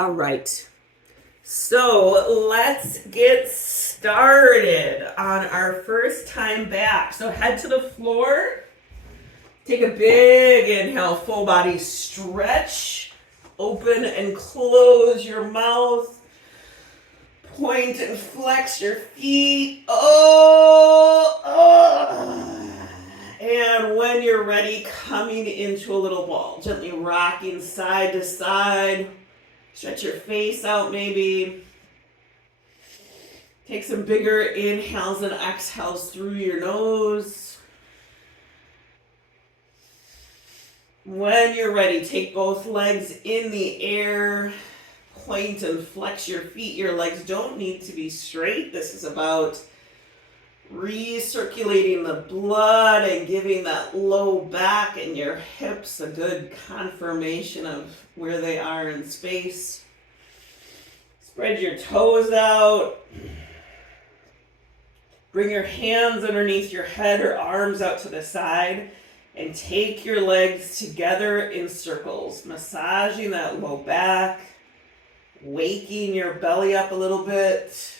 All right, so let's get started on our first time back. So head to the floor, take a big inhale, full body stretch, open and close your mouth, point and flex your feet. And when you're ready, coming into a little ball, gently rocking side to side. Stretch your face out maybe. Take some bigger inhales and exhales through your nose. When you're ready, take both legs in the air. Point and flex your feet. Your legs don't need to be straight. This is about recirculating the blood and giving that low back and your hips a good confirmation of where they are in space. Spread your toes out. Bring your hands underneath your head or arms out to the side and take your legs together in circles, massaging that low back, waking your belly up a little bit.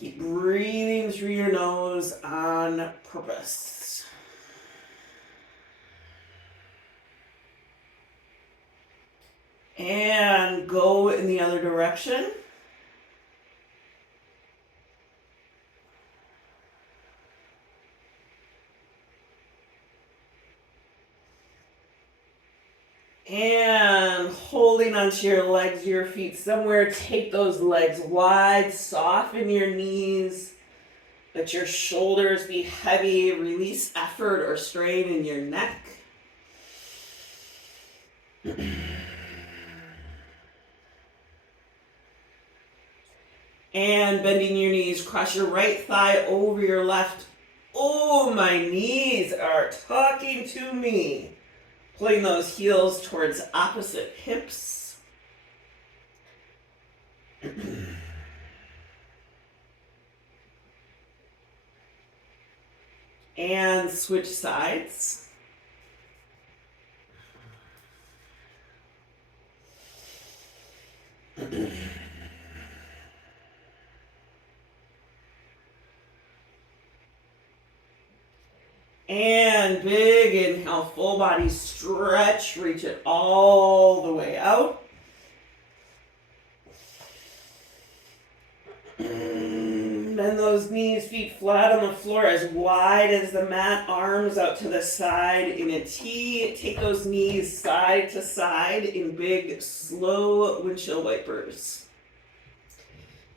Keep breathing through your nose on purpose. And go in the other direction. And holding onto your legs, your feet somewhere, take those legs wide, soften your knees, let your shoulders be heavy, release effort or strain in your neck. And bending your knees, cross your right thigh over your left. Oh, my knees are talking to me. Pulling those heels towards opposite hips. And switch sides. And big inhale, full body stretch, reach it all the way out. Bend those knees, feet flat on the floor, as wide as the mat, arms out to the side in a T. Take those knees side to side in big, slow windshield wipers.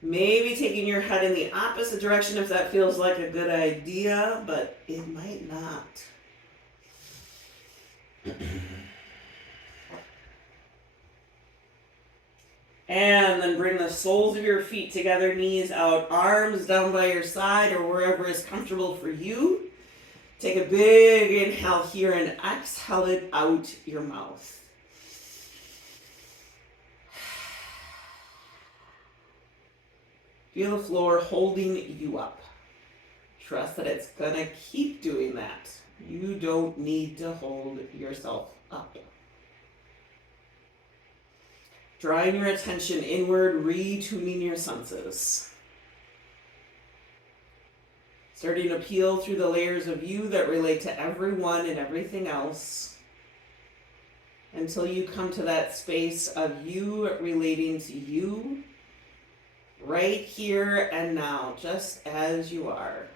Maybe taking your head in the opposite direction if that feels like a good idea, but it might not. And then bring the soles of your feet together, knees out, arms down by your side or wherever is comfortable for you. Take a big inhale here and exhale it out your mouth. Feel the floor holding you up. Trust that it's gonna keep doing that. You don't need to hold yourself up. Drawing your attention inward, retuning your senses. Starting to peel through the layers of you that relate to everyone and everything else until you come to that space of you relating to you right here and now, just as you are.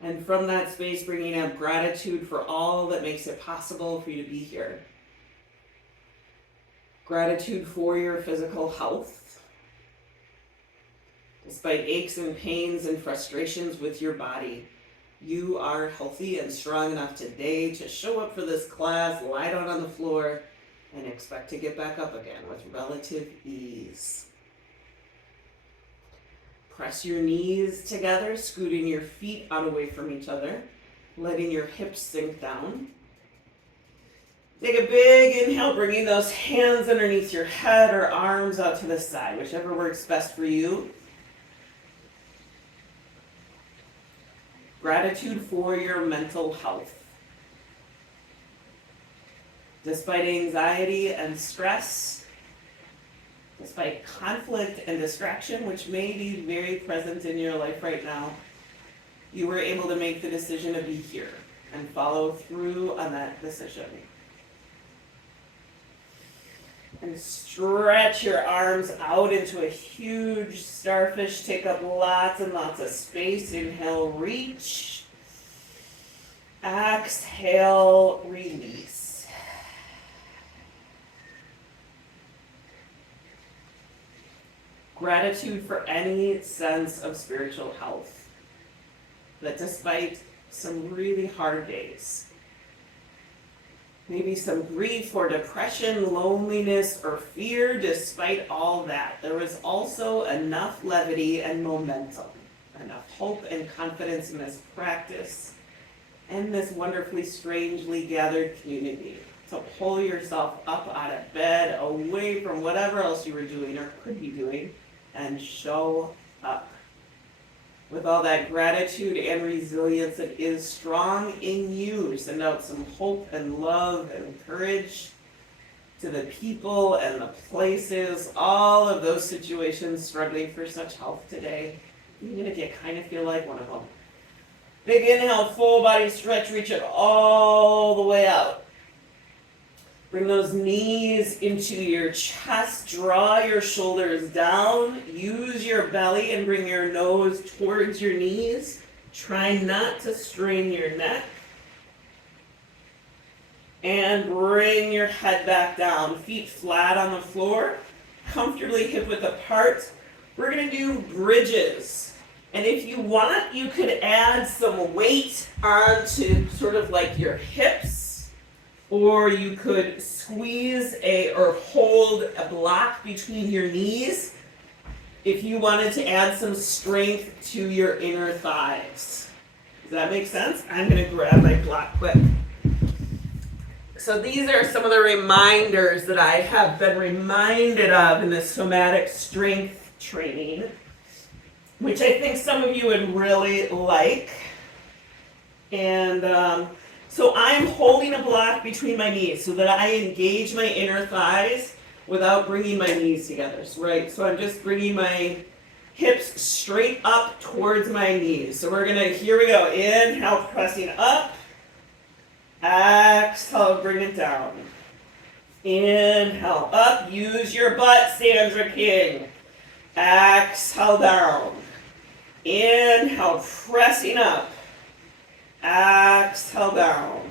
And from that space, bringing up gratitude for all that makes it possible for you to be here. Gratitude for your physical health. Despite aches and pains and frustrations with your body, you are healthy and strong enough today to show up for this class, lie down on the floor, and expect to get back up again with relative ease. Press your knees together, scooting your feet out away from each other, letting your hips sink down. Take a big inhale, bringing those hands underneath your head or arms out to the side, whichever works best for you. Gratitude for your mental health. Despite anxiety and stress, despite conflict and distraction, which may be very present in your life right now, you were able to make the decision to be here and follow through on that decision. And stretch your arms out into a huge starfish. Take up lots and lots of space. Inhale, reach. Exhale, release. Gratitude for any sense of spiritual health. That despite some really hard days, maybe some grief or depression, loneliness or fear, despite all that, there was also enough levity and momentum, enough hope and confidence in this practice and this wonderfully, strangely gathered community to pull yourself up out of bed, away from whatever else you were doing or could be doing, and show up with all that gratitude and resilience that is strong in you. Send out some hope and love and courage to the people and the places, all of those situations struggling for such health today, even if you kind of feel like one of them. Big inhale, full body stretch, reach it all the way out. Bring those knees into your chest, draw your shoulders down, use your belly and bring your nose towards your knees. Try not to strain your neck. And bring your head back down, feet flat on the floor, comfortably hip width apart. We're gonna do bridges. And if you want, you could add some weight onto sort of like your hips. Or you could squeeze or hold a block between your knees if you wanted to add some strength to your inner thighs. Does that make sense? I'm going to grab my block quick. So these are some of the reminders that I have been reminded of in this somatic strength training, which I think some of you would really like. And so I'm holding a block between my knees so that I engage my inner thighs without bringing my knees together, right? So I'm just bringing my hips straight up towards my knees. So we're gonna, here we go. Inhale, pressing up. Exhale, bring it down. Inhale, up. Use your butt, Sandra King. Exhale, down. Inhale, pressing up. Exhale down.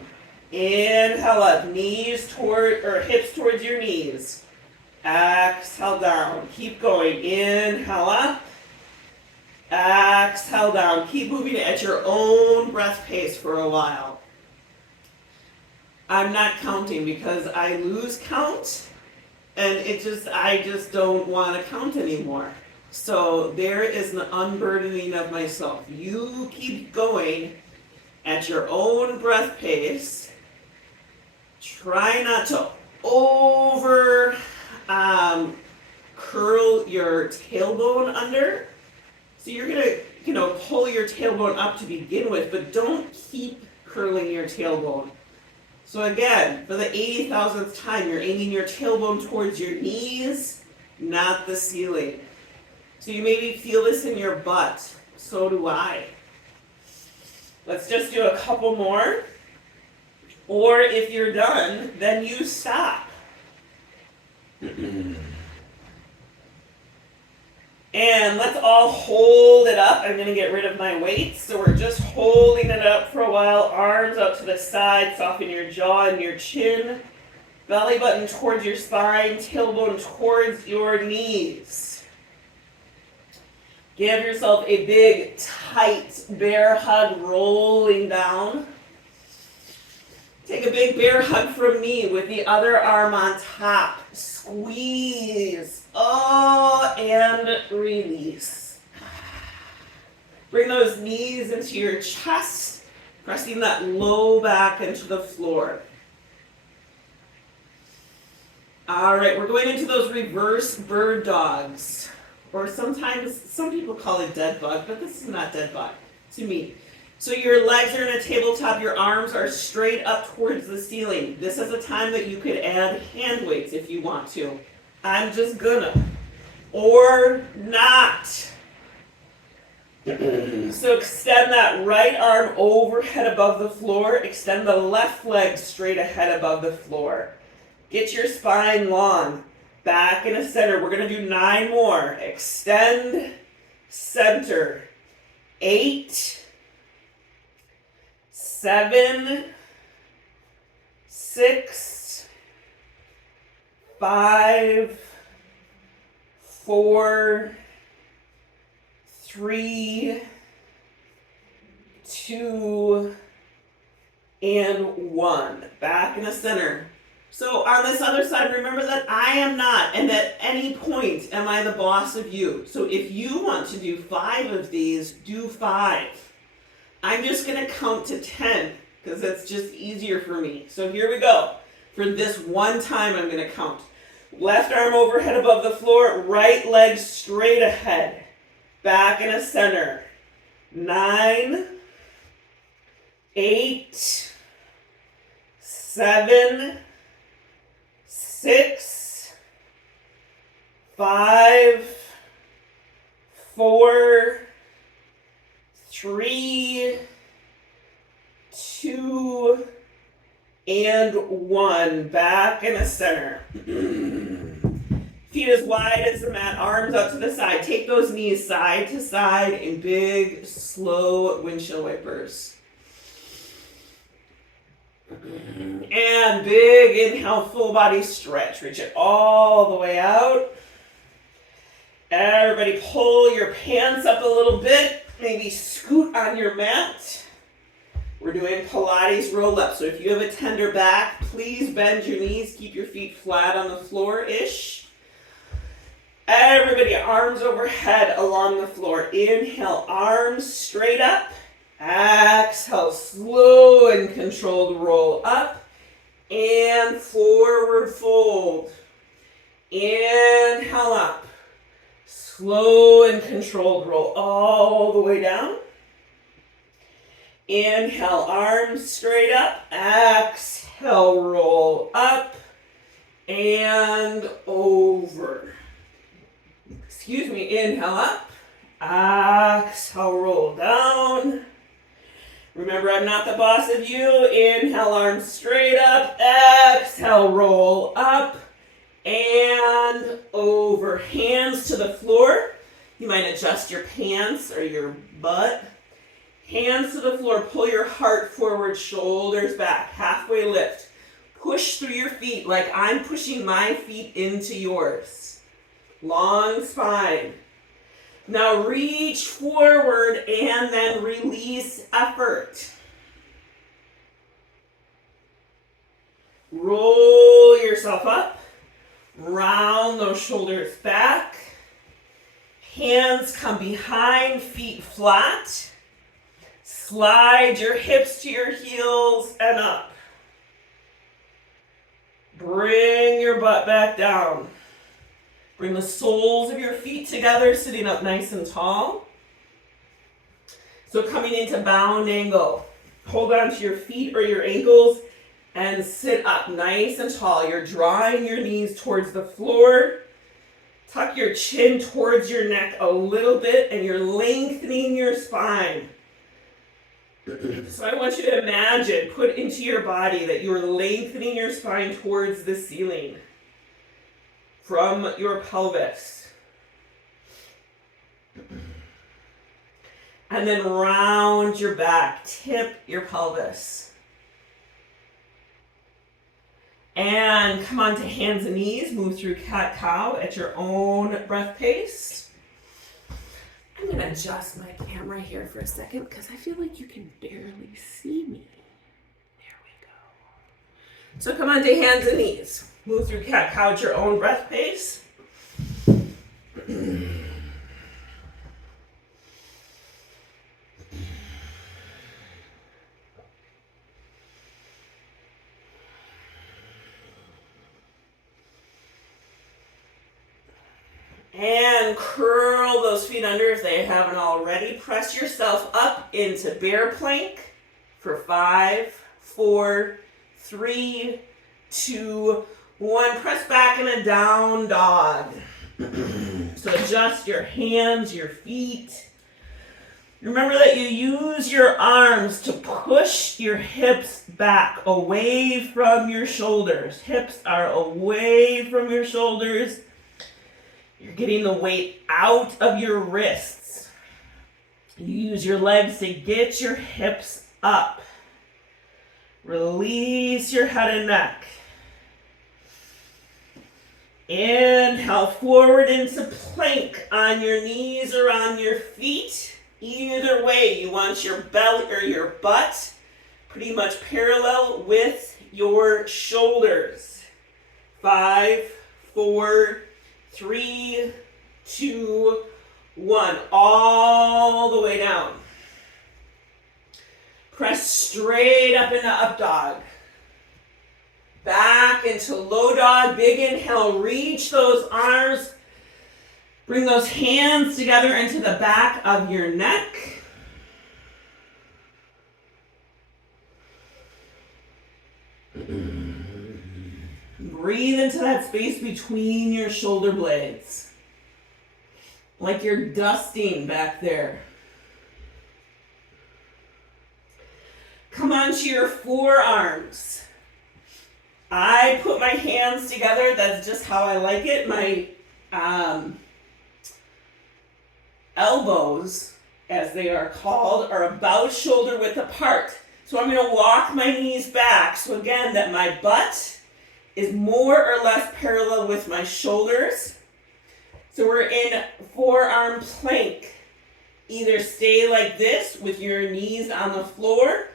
Inhale up. Knees toward, or hips towards your knees. Exhale down. Keep going. Inhale up. Exhale down. Keep moving at your own breath pace for a while. I'm not counting because I lose count and I just don't want to count anymore. So there is an unburdening of myself. You keep going at your own breath pace. Try not to over curl your tailbone under. So you're gonna, pull your tailbone up to begin with, but don't keep curling your tailbone. So again, for the 80,000th time, you're aiming your tailbone towards your knees, not the ceiling. So you maybe feel this in your butt. So do I. Let's just do a couple more. Or if you're done, then you stop. And let's all hold it up. I'm going to get rid of my weight. So we're just holding it up for a while. Arms up to the side. Soften your jaw and your chin. Belly button towards your spine. Tailbone towards your knees. Give yourself a big, tight bear hug rolling down. Take a big bear hug from me with the other arm on top. Squeeze. Oh, and release. Bring those knees into your chest, pressing that low back into the floor. All right, we're going into those reverse bird dogs. Or sometimes, some people call it dead bug, but this is not dead bug to me. So your legs are in a tabletop, your arms are straight up towards the ceiling. This is a time that you could add hand weights if you want to. I'm just gonna. Or not. So extend that right arm overhead above the floor. Extend the left leg straight ahead above the floor. Get your spine long. Back in a center. We're going to do 9 more. Extend, center. 8, 7, 6, 5, 4, 3, 2, and 1. Back in the center. So on this other side, remember that I am not, and at any point am I the boss of you. So if you want to do 5 of these, do 5. I'm just going to count to 10 because that's just easier for me. So here we go. For this one time, I'm going to count. Left arm overhead above the floor, right leg straight ahead. Back in a center. 9, 8, 7, 6, 5, 4, 3, 2, and 1. Back in the center. Feet as wide as the mat, arms up to the side. Take those knees side to side in big, slow windshield wipers. And big inhale, full body stretch. Reach it all the way out. Everybody pull your pants up a little bit. Maybe scoot on your mat. We're doing Pilates roll up. So if you have a tender back, please bend your knees. Keep your feet flat on the floor-ish. Everybody, arms overhead along the floor. Inhale, arms straight up. Exhale, slow and controlled roll up. And forward fold. Inhale up. Slow and controlled roll all the way down. Inhale, arms straight up. Exhale, roll up and over. Excuse me, inhale up. Exhale, roll down. Remember, I'm not the boss of you. Inhale, arms straight up. Exhale, roll up and over. Hands to the floor. You might adjust your pants or your butt. Hands to the floor. Pull your heart forward, shoulders back. Halfway lift. Push through your feet like I'm pushing my feet into yours. Long spine. Now reach forward and then release effort. Roll yourself up. Round those shoulders back. Hands come behind, feet flat. Slide your hips to your heels and up. Bring your butt back down. Bring the soles of your feet together, sitting up nice and tall. So coming into bound angle. Hold on to your feet or your ankles and sit up nice and tall. You're drawing your knees towards the floor. Tuck your chin towards your neck a little bit and you're lengthening your spine. So I want you to imagine, put into your body that you're lengthening your spine towards the ceiling from your pelvis. And then round your back, tip your pelvis. And come on to hands and knees, move through cat-cow at your own breath pace. I'm going to adjust my camera here for a second because I feel like you can barely see me. There we go. So come on to hands and knees. Move through cat-cow at your own breath pace. And curl those feet under if they haven't already. Press yourself up into bear plank for 5, 4, 3, 2, 1. Press back in a down dog. So adjust your hands, your feet. Remember that you use your arms to push your hips back, away from your shoulders. Hips are away from your shoulders. You're getting the weight out of your wrists. You use your legs to get your hips up. Release your head and neck. Inhale forward into plank on your knees or on your feet. Either way, you want your belly or your butt pretty much parallel with your shoulders. 5, 4, 3, 2, 1. All the way down. Press straight up into up dog. Back into low dog. Big inhale. Reach those arms. Bring those hands together into the back of your neck. Breathe into that space between your shoulder blades. Like you're dusting back there. Come onto your forearms. I put my hands together. That's just how I like it. My elbows, as they are called, are about shoulder width apart. So I'm going to walk my knees back. So again, that my butt is more or less parallel with my shoulders. So we're in forearm plank. Either stay like this with your knees on the floor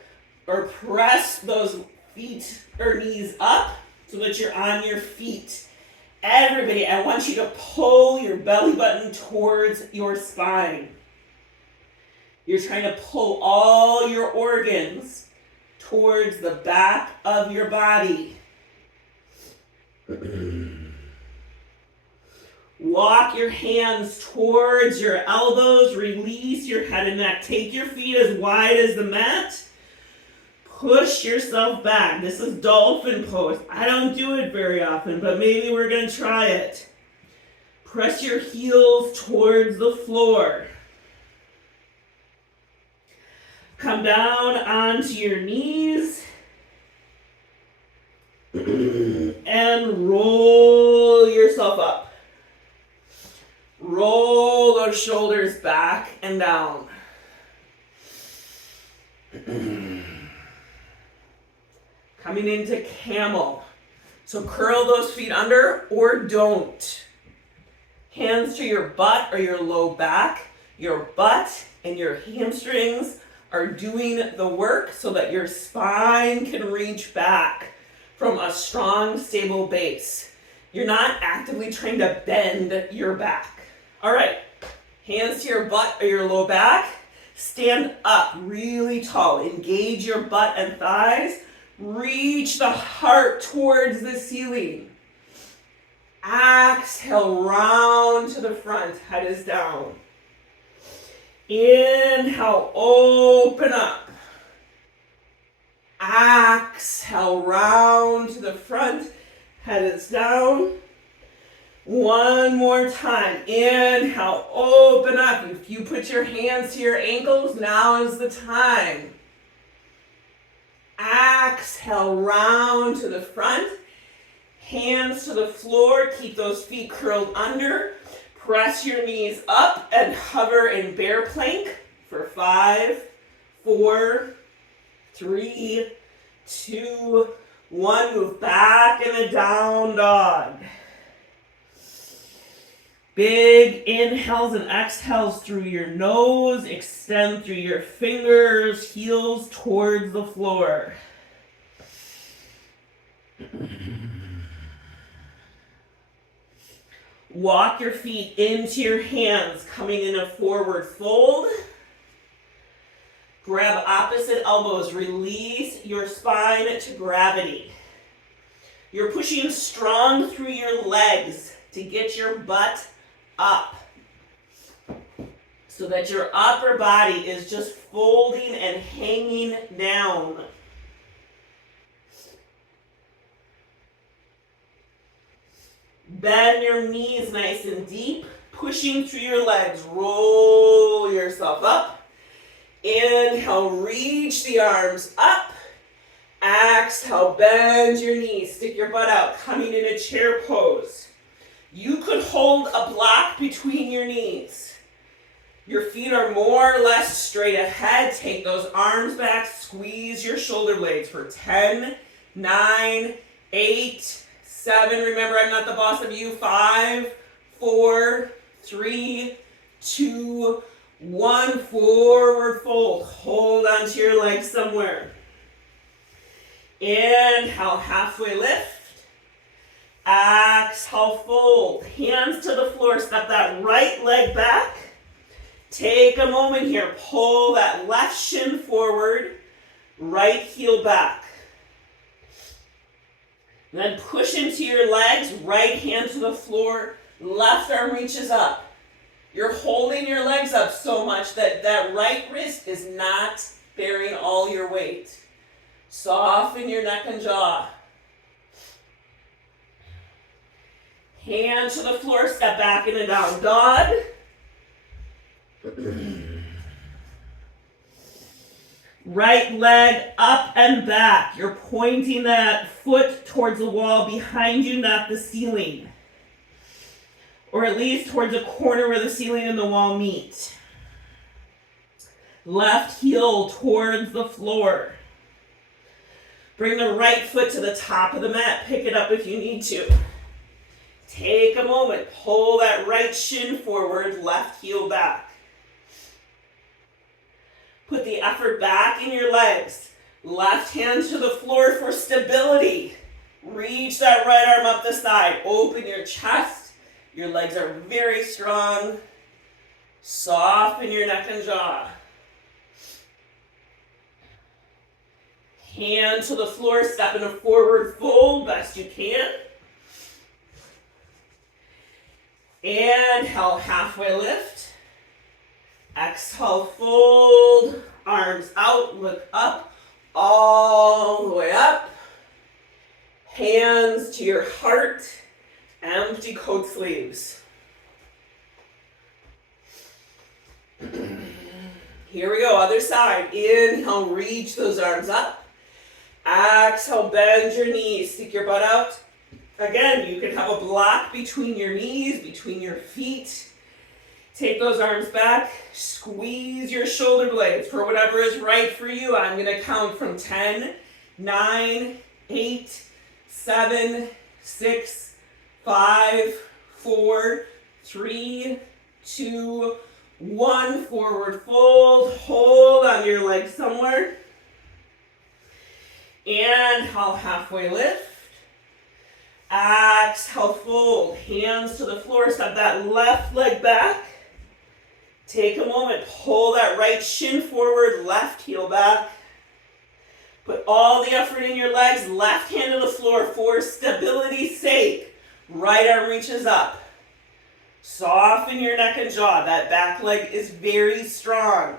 or press those feet or knees up so that you're on your feet. Everybody, I want you to pull your belly button towards your spine. You're trying to pull all your organs towards the back of your body. Walk your hands towards your elbows. Release your head and neck. Take your feet as wide as the mat. Push yourself back. This is dolphin pose. I don't do it very often, but maybe we're going to try it. Press your heels towards the floor. Come down onto your knees. And roll yourself up. Roll those shoulders back and down. Coming into camel. So curl those feet under or don't. Hands to your butt or your low back. Your butt and your hamstrings are doing the work so that your spine can reach back from a strong, stable base. You're not actively trying to bend your back. All right, hands to your butt or your low back. Stand up really tall. Engage your butt and thighs. Reach the heart towards the ceiling. Exhale, round to the front. Head is down. Inhale, open up. Exhale, round to the front. Head is down. One more time. Inhale, open up. If you put your hands to your ankles, now is the time. Exhale, round to the front. Hands to the floor. Keep those feet curled under. Press your knees up and hover in bear plank for 5, 4, 3, 2, 1. Move back in a down dog. Big inhales and exhales through your nose. Extend through your fingers, heels towards the floor. Walk your feet into your hands, coming in a forward fold. Grab opposite elbows. Release your spine to gravity. You're pushing strong through your legs to get your butt up so that your upper body is just folding and hanging down. Bend your knees nice and deep, pushing through your legs. Roll yourself up. Inhale, reach the arms up. Exhale, bend your knees. Stick your butt out, coming in a chair pose. You could hold a block between your knees. Your feet are more or less straight ahead. Take those arms back. Squeeze your shoulder blades for 10, 9, 8, 7. Remember, I'm not the boss of you. 5, 4, 3, 2, 1. Forward fold. Hold onto your legs somewhere. Inhale, halfway lift. Exhale, fold. Hands to the floor. Step that right leg back. Take a moment here. Pull that left shin forward. Right heel back. Then push into your legs. Right hand to the floor. Left arm reaches up. You're holding your legs up so much that that right wrist is not bearing all your weight. Soften your neck and jaw. Hand to the floor, step back in a down dog. Right leg up and back. You're pointing that foot towards the wall behind you, not the ceiling. Or at least towards a corner where the ceiling and the wall meet. Left heel towards the floor. Bring the right foot to the top of the mat. Pick it up if you need to. Take a moment. Pull that right shin forward, left heel back. Put the effort back in your legs. Left hand to the floor for stability. Reach that right arm up the side. Open your chest. Your legs are very strong. Soften your neck and jaw. Hand to the floor, step in a forward fold, best you can. Inhale, halfway lift. Exhale, fold. Arms out, look up, all the way up. Hands to your heart. Empty coat sleeves. Here we go, other side. Inhale, reach those arms up. Exhale, bend your knees, stick your butt out. Again, you can have a block between your knees, between your feet. Take those arms back, squeeze your shoulder blades for whatever is right for you. I'm going to count from 10, 9, 8, 7, 6, 5, 4, 3, 2, 1. Forward fold. Hold on your legs somewhere. Inhale, halfway lift. Exhale, fold. Hands to the floor. Step that left leg back. Take a moment. Pull that right shin forward, left heel back. Put all the effort in your legs. Left hand to the floor for stability's sake. Right arm reaches up. Soften your neck and jaw. That back leg is very strong.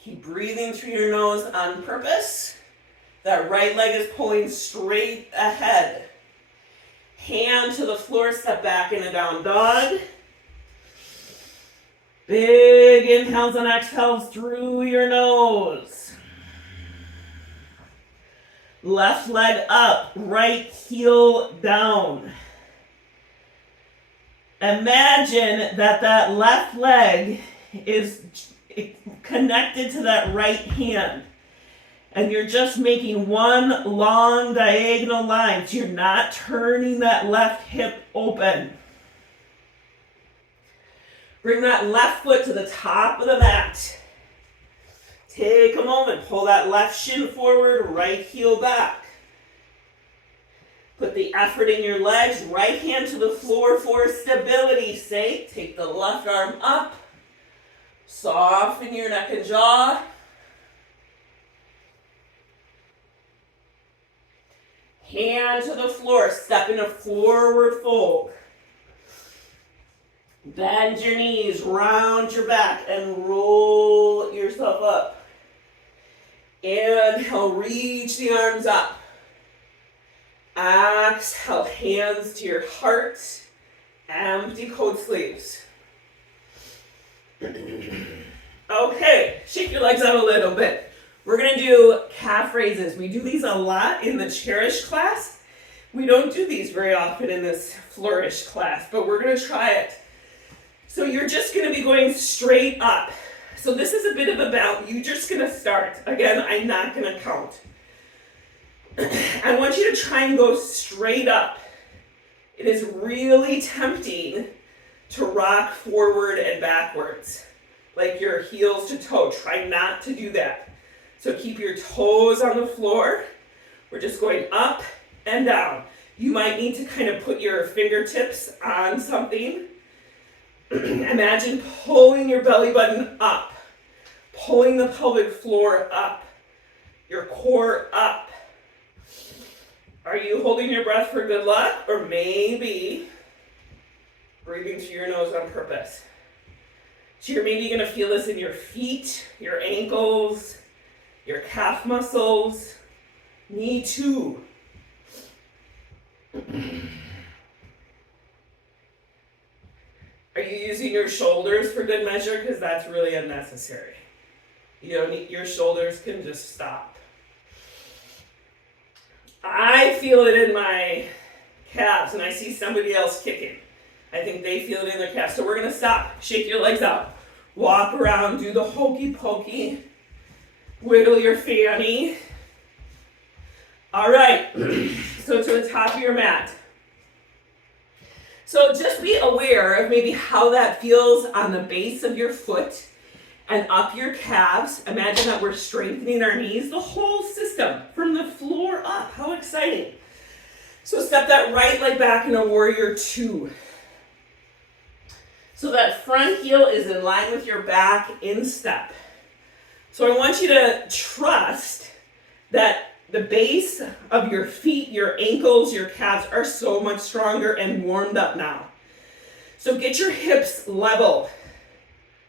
Keep breathing through your nose on purpose. That right leg is pulling straight ahead. Hand to the floor, step back in a down dog. Big inhales and exhales through your nose. Left leg up, right heel down. Imagine that that left leg is connected to that right hand. And you're just making one long diagonal line. So you're not turning that left hip open. Bring that left foot to the top of the mat. Take a moment. Pull that left shin forward, right heel back. Put the effort in your legs. Right hand to the floor for stability's sake. Take the left arm up. Soften your neck and jaw. Hand to the floor. Step in a forward fold. Bend your knees, round your back, and roll yourself up. Inhale, reach the arms up. Exhale, hands to your heart. Empty coat sleeves. Okay, shake your legs out a little bit. We're going to do calf raises. We do these a lot in the Cherish class. We don't do these very often in this Flourish class, but we're going to try it. So you're just going to be going straight up. So this is a bit of a bout. You're just going to start. Again, I'm not going to count. I want you to try and go straight up. It is really tempting to rock forward and backwards, like your heels to toe. Try not to do that. So keep your toes on the floor. We're just going up and down. You might need to kind of put your fingertips on something. Imagine pulling your belly button up, pulling the pelvic floor up, your core up. Are you holding your breath for good luck, or maybe breathing through your nose on purpose? So you're maybe going to feel this in your feet, your ankles, your calf muscles. Me too. Are you using your shoulders for good measure? Because that's really unnecessary. You don't need, your shoulders can just stop. I feel it in my calves, and I see somebody else kicking. I think they feel it in their calves. So we're going to stop. Shake your legs out. Walk around. Do the hokey pokey. Wiggle your fanny. All right. So to the top of your mat. So just be aware of maybe how that feels on the base of your foot and up your calves. Imagine that we're strengthening our knees, the whole system from the floor up. How exciting. So step that right leg back in a warrior two. So that front heel is in line with your back in step. So I want you to trust that the base of your feet, your ankles, your calves are so much stronger and warmed up now. So get your hips level,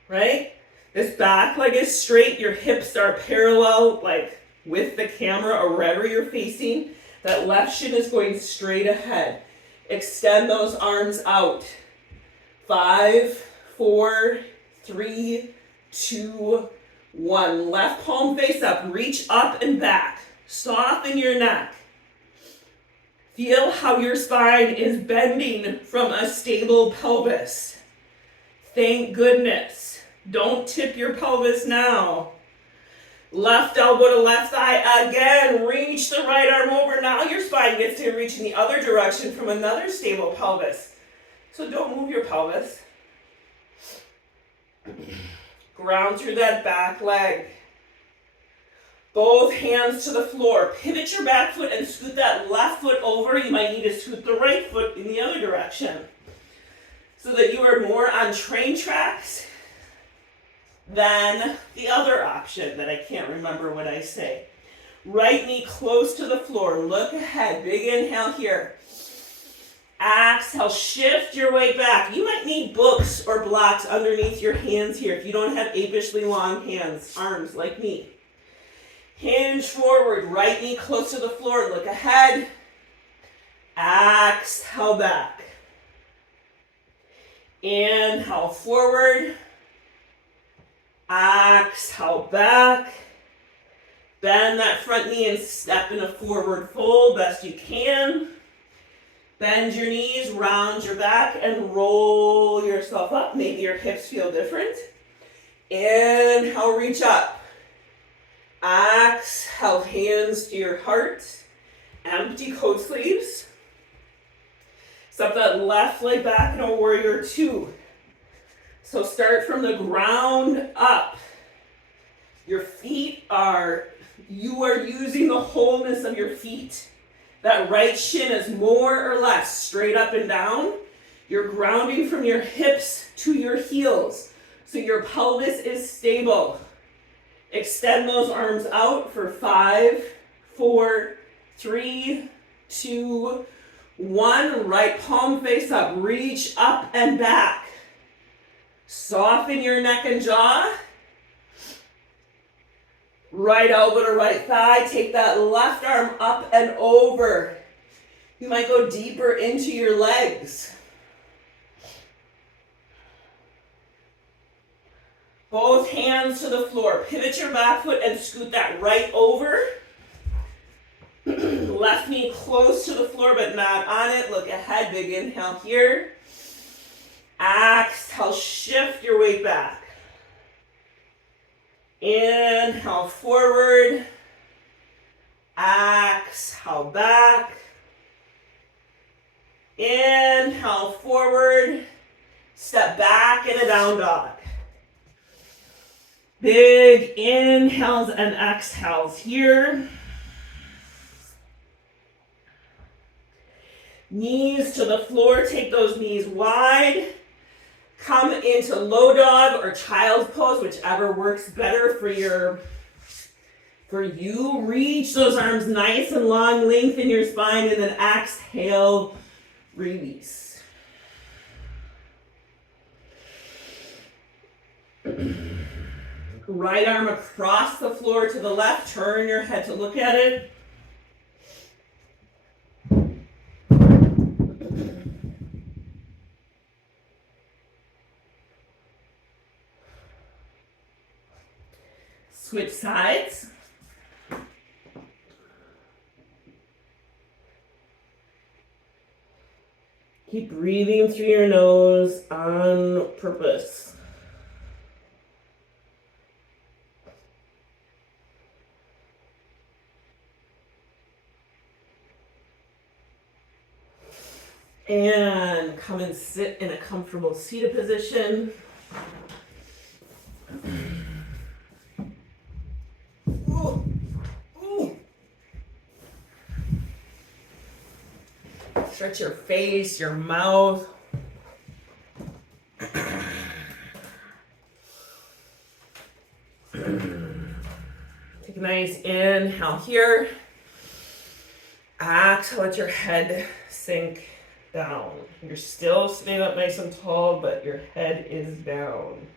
right? This back leg is straight. Your hips are parallel, like with the camera or wherever you're facing. That left shin is going straight ahead. Extend those arms out. 5, 4, 3, 2, 1. Left palm face up. Reach up and back. Soften your neck. Feel how your spine is bending from a stable pelvis. Thank goodness. Don't tip your pelvis now. Left elbow to left thigh. Again, reach the right arm over. Now your spine gets to reach in the other direction from another stable pelvis. So don't move your pelvis. Ground through that back leg. Both hands to the floor. Pivot your back foot and scoot that left foot over. You might need to scoot the right foot in the other direction so that you are more on train tracks than the other option that I can't remember what I say. Right knee close to the floor. Look ahead. Big inhale here. Exhale. Shift your weight back. You might need books or blocks underneath your hands here if you don't have apishly long hands, arms like me. Hinge forward, right knee close to the floor, look ahead. Exhale back. Inhale forward. Exhale back. Bend that front knee and step in a forward fold best you can. Bend your knees, round your back, and roll yourself up. Maybe your hips feel different. Inhale, reach up. Exhale, hands to your heart. Empty coat sleeves. Step that left leg back in a warrior two. So start from the ground up. Your feet you are using the wholeness of your feet. That right shin is more or less straight up and down. You're grounding from your hips to your heels. So your pelvis is stable. Extend those arms out for 5, 4, 3, 2, 1. Right palm face up. Reach up and back. Soften your neck and jaw. Right elbow to right thigh. Take that left arm up and over. You might go deeper into your legs. Both hands to the floor. Pivot your back foot and scoot that right over. Left knee close to the floor but not on it. Look ahead. Big inhale here. Exhale. Shift your weight back. Inhale forward. Exhale back. Inhale forward. Step back in a down dog. Big inhales and exhales here. Knees to the floor. Take those knees wide. Come into low dog or child's pose, whichever works better for you. Reach those arms nice and long, lengthen your spine, and then exhale, release. Right arm across the floor to the left. Turn your head to look at it. Switch sides. Keep breathing through your nose on purpose. And come and sit in a comfortable seated position. Stretch your face, your mouth. Take a nice inhale here. Exhale, let your head sink down. You're still sitting up nice and tall, but your head is down.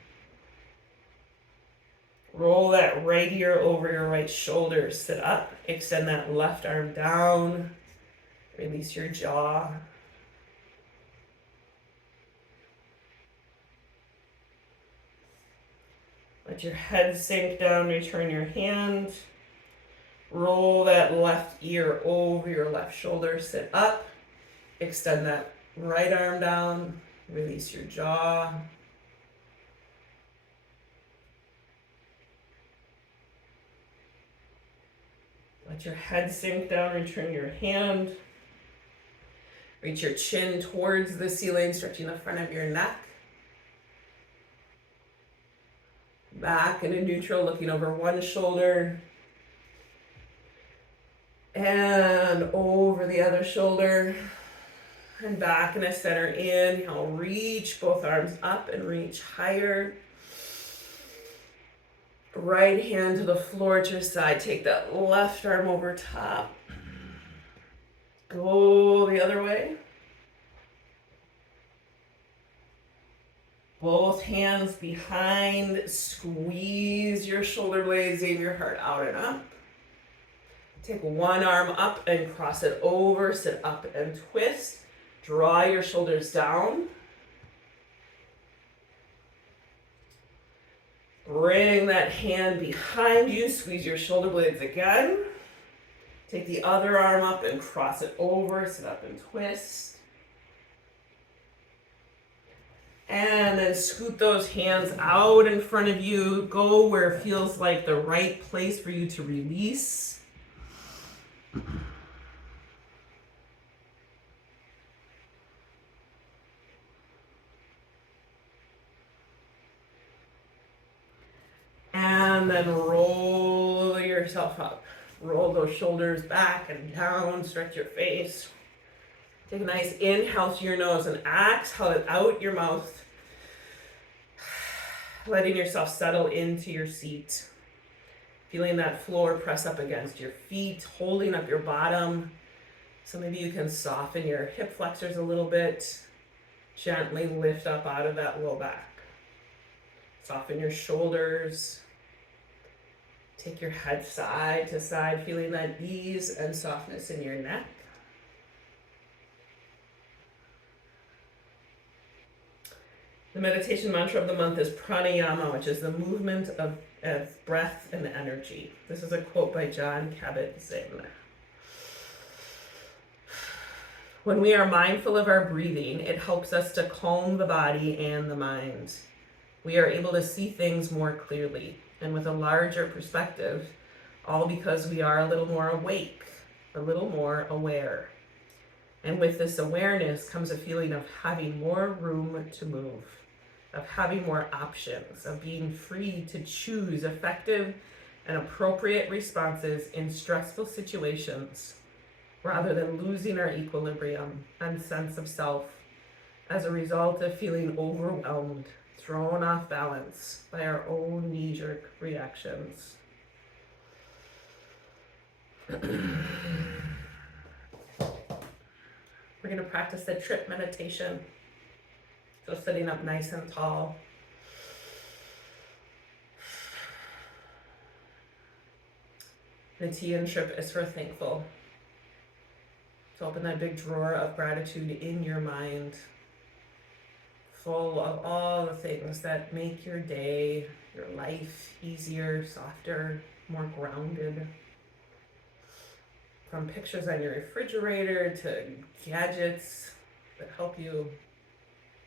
Roll that right ear over your right shoulder. Sit up. Extend that left arm down. Release your jaw. Let your head sink down. Return your hand. Roll that left ear over your left shoulder. Sit up. Extend that right arm down. Release your jaw. Let your head sink down. Return your hand. Reach your chin towards the ceiling, stretching the front of your neck. Back into neutral, looking over one shoulder. And over the other shoulder. And back in a center inhale. Reach both arms up and reach higher. Right hand to the floor to your side. Take that left arm over top. Go the other way. Both hands behind. Squeeze your shoulder blades, aim your heart out and up. Take one arm up and cross it over. Sit up and twist. Draw your shoulders down. Bring that hand behind you. Squeeze your shoulder blades again. Take the other arm up and cross it over. Sit up and twist. And then scoot those hands out in front of you. Go where it feels like the right place for you to release. And then roll yourself up. Roll those shoulders back and down. Stretch your face. Take a nice inhale through your nose and exhale it out your mouth. Letting yourself settle into your seat. Feeling that floor press up against your feet. Holding up your bottom. So maybe you can soften your hip flexors a little bit. Gently lift up out of that low back. Soften your shoulders. Take your head side to side, feeling that ease and softness in your neck. The meditation mantra of the month is pranayama, which is the movement of breath and energy. This is a quote by John Kabat-Zinn. When we are mindful of our breathing, it helps us to calm the body and the mind. We are able to see things more clearly and with a larger perspective, all because we are a little more awake, a little more aware. And with this awareness comes a feeling of having more room to move, of having more options, of being free to choose effective and appropriate responses in stressful situations, rather than losing our equilibrium and sense of self as a result of feeling overwhelmed, thrown off balance by our own knee-jerk reactions. We're going to practice the trip meditation. So sitting up nice and tall. The T in trip is for thankful. So open that big drawer of gratitude in your mind, full of all the things that make your day, your life easier, softer, more grounded. From pictures on your refrigerator to gadgets that help you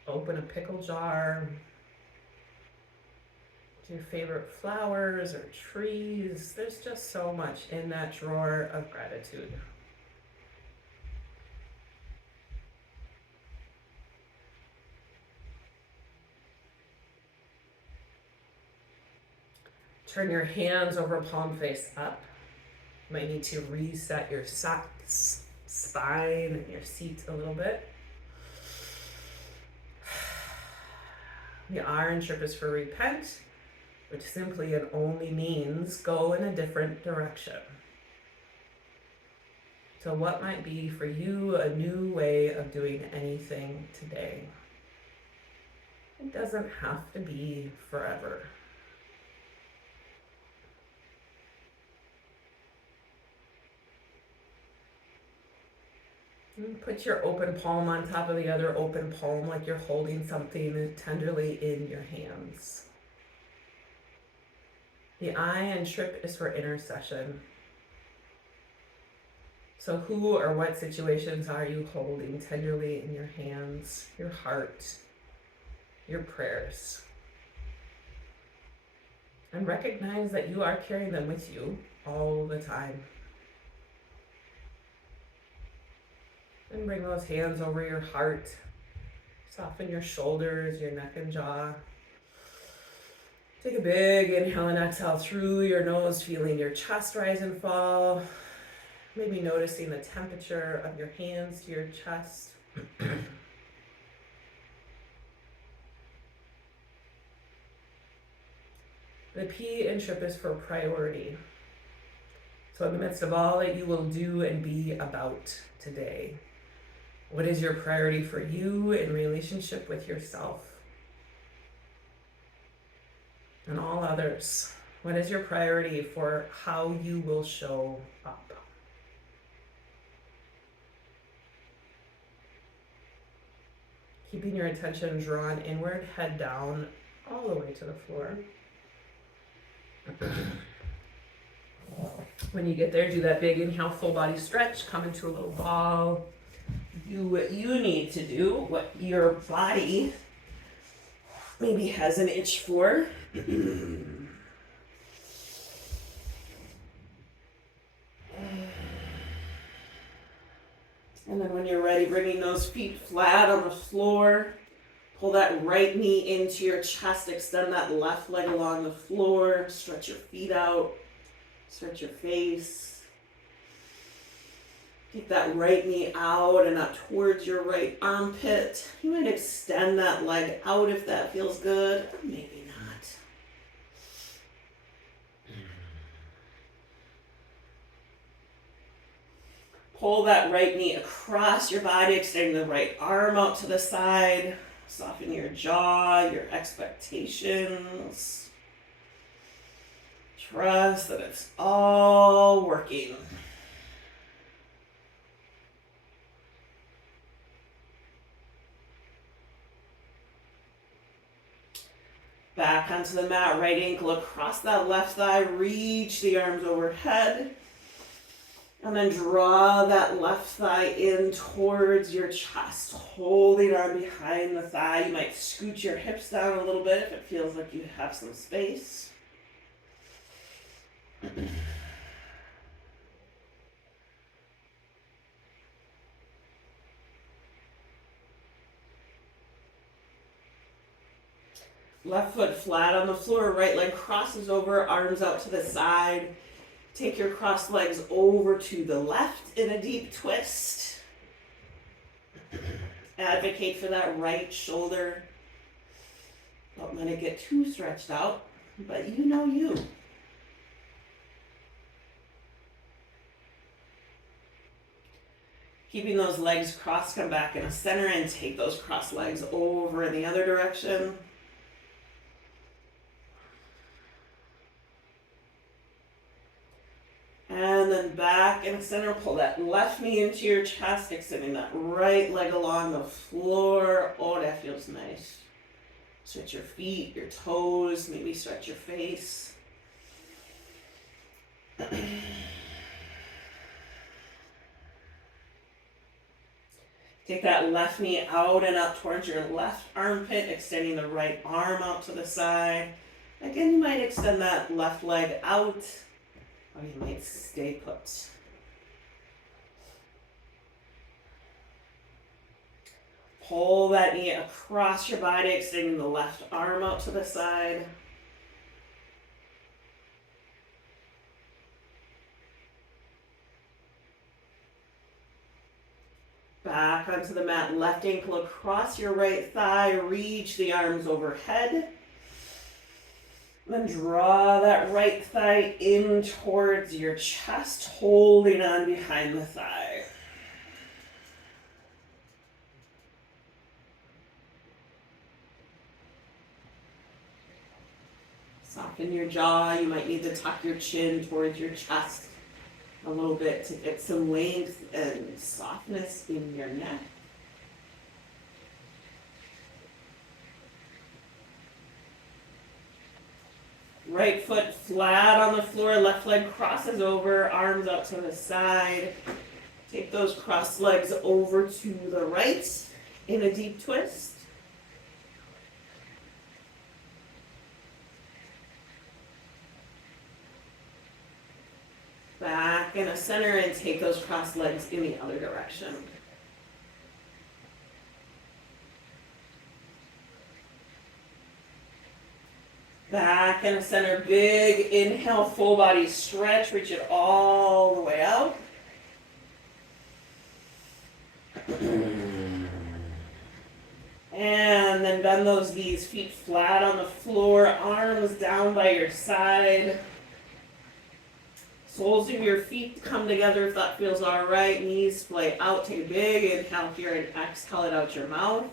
open a pickle jar, to your favorite flowers or trees. There's just so much in that drawer of gratitude. Turn your hands over palm face up. You might need to reset your spine and your seat a little bit. The R in trip is for repent, which simply and only means go in a different direction. So what might be for you a new way of doing anything today? It doesn't have to be forever. Put your open palm on top of the other open palm like you're holding something tenderly in your hands. The I in trip is for intercession. So who or what situations are you holding tenderly in your hands, your heart, your prayers? And recognize that you are carrying them with you all the time. And bring those hands over your heart. Soften your shoulders, your neck and jaw. Take a big inhale and exhale through your nose, feeling your chest rise and fall. Maybe noticing the temperature of your hands to your chest. The P in trip is for priority. So in the midst of all that you will do and be about today, what is your priority for you in relationship with yourself and all others? What is your priority for how you will show up? Keeping your attention drawn inward, head down, all the way to the floor. When you get there, do that big inhale, full body stretch, come into a little ball. Do what you need to do, what your body maybe has an itch for. And then when you're ready, bringing those feet flat on the floor, pull that right knee into your chest, extend that left leg along the floor, stretch your feet out, stretch your face. Take that right knee out and up towards your right armpit. You might extend that leg out if that feels good. Maybe not. Pull that right knee across your body, extending the right arm out to the side. Soften your jaw, your expectations. Trust that it's all working. Back onto the mat, right ankle across that left thigh, reach the arms overhead. And then draw that left thigh in towards your chest, holding on behind the thigh. You might scoot your hips down a little bit if it feels like you have some space. Left foot flat on the floor, right leg crosses over, arms out to the side. Take your crossed legs over to the left in a deep twist. Advocate for that right shoulder. Don't let it get too stretched out, but you know you. Keeping those legs crossed, come back in a center and take those crossed legs over in the other direction. And then back in the center, pull that left knee into your chest, extending that right leg along the floor. Oh, that feels nice. Stretch your feet, your toes, maybe stretch your face. Take that left knee out and up towards your left armpit, extending the right arm out to the side. Again, you might extend that left leg out, or you might stay put. Pull that knee across your body, extending the left arm out to the side. Back onto the mat, left ankle across your right thigh, reach the arms overhead. Then draw that right thigh in towards your chest, holding on behind the thigh. Soften your jaw. You might need to tuck your chin towards your chest a little bit to get some length and softness in your neck. Right foot flat on the floor, left leg crosses over, arms out to the side. Take those crossed legs over to the right in a deep twist. Back in a center and take those crossed legs in the other direction. Back in the center, big inhale, full body stretch, reach it all the way out. And then bend those knees, feet flat on the floor, arms down by your side. Soles of your feet come together if that feels all right. Knees splay out, take a big inhale here and exhale it out your mouth.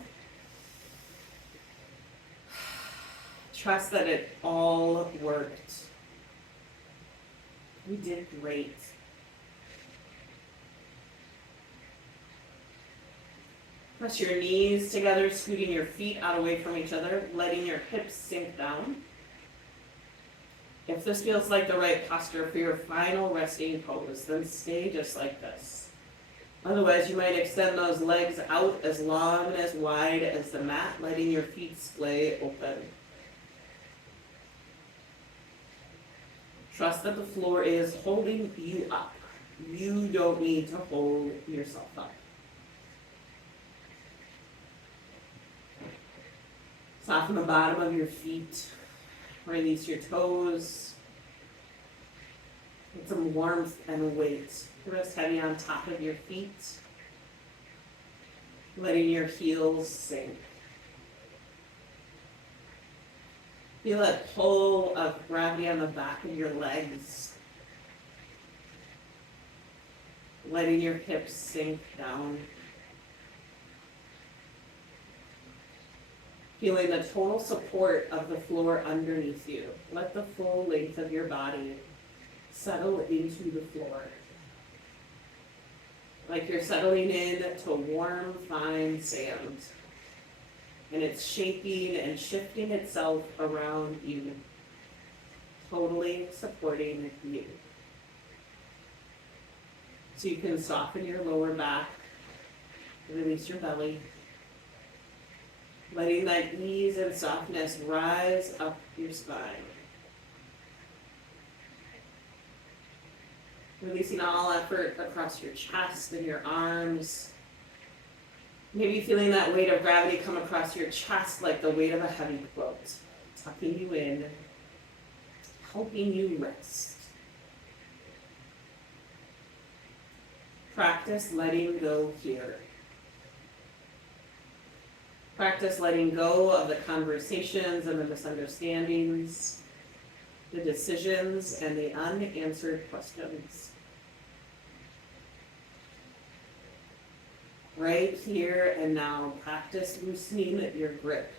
Trust that it all worked. We did great. Press your knees together, scooting your feet out away from each other, letting your hips sink down. If this feels like the right posture for your final resting pose, then stay just like this. Otherwise, you might extend those legs out as long and as wide as the mat, letting your feet splay open. Trust that the floor is holding you up. You don't need to hold yourself up. Soften the bottom of your feet. Release your toes. Get some warmth and weight. Rest heavy on top of your feet. Letting your heels sink. Feel that pull of gravity on the back of your legs. Letting your hips sink down. Feeling the total support of the floor underneath you. Let the full length of your body settle into the floor. Like you're settling in to warm, fine sand. And it's shaping and shifting itself around you, totally supporting you. So you can soften your lower back, release your belly, letting that ease and softness rise up your spine. Releasing all effort across your chest and your arms. Maybe feeling that weight of gravity come across your chest like the weight of a heavy quilt, tucking you in, helping you rest. Practice letting go here. Practice letting go of the conversations and the misunderstandings, the decisions and the unanswered questions. Right here and now, practice loosening your grip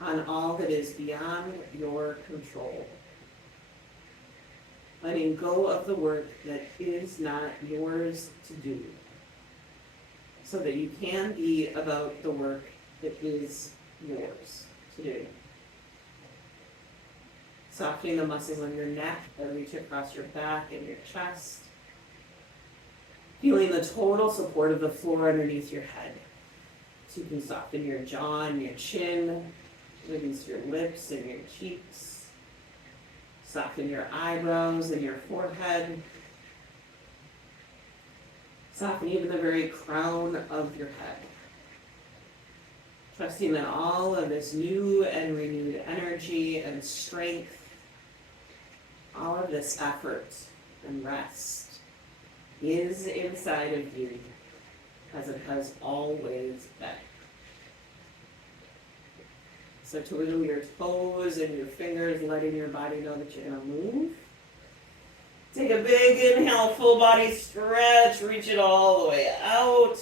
on all that is beyond your control. Letting go of the work that is not yours to do, so that you can be about the work that is yours to do. Softening the muscles on your neck that reach across your back and your chest. Feeling the total support of the floor underneath your head. So you can soften your jaw and your chin, release your lips and your cheeks. Soften your eyebrows and your forehead. Soften even the very crown of your head. Trusting that all of this new and renewed energy and strength, all of this effort and rest is inside of you as it has always been. So twiddle your toes and your fingers, letting your body know that you're going to move. Take a big inhale, full body stretch, reach it all the way out.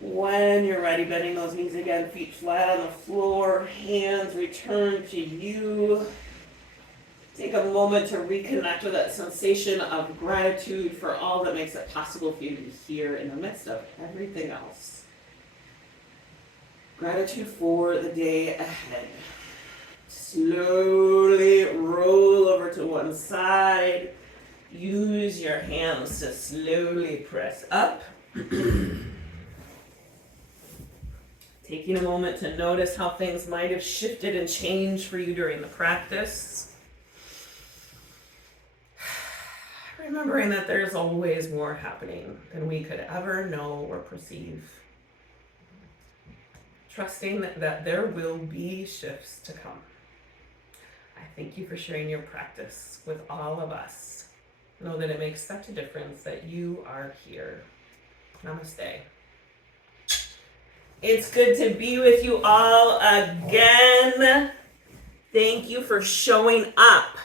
When you're ready, bending those knees again, feet flat on the floor, hands return to you. Take a moment to reconnect with that sensation of gratitude for all that makes it possible for you to be here in the midst of everything else. Gratitude for the day ahead. Slowly roll over to one side. Use your hands to slowly press up. Taking a moment to notice how things might have shifted and changed for you during the practice. Remembering that there's always more happening than we could ever know or perceive. Trusting that there will be shifts to come. I thank you for sharing your practice with all of us. Know that it makes such a difference that you are here. Namaste. It's good to be with you all again. Thank you for showing up.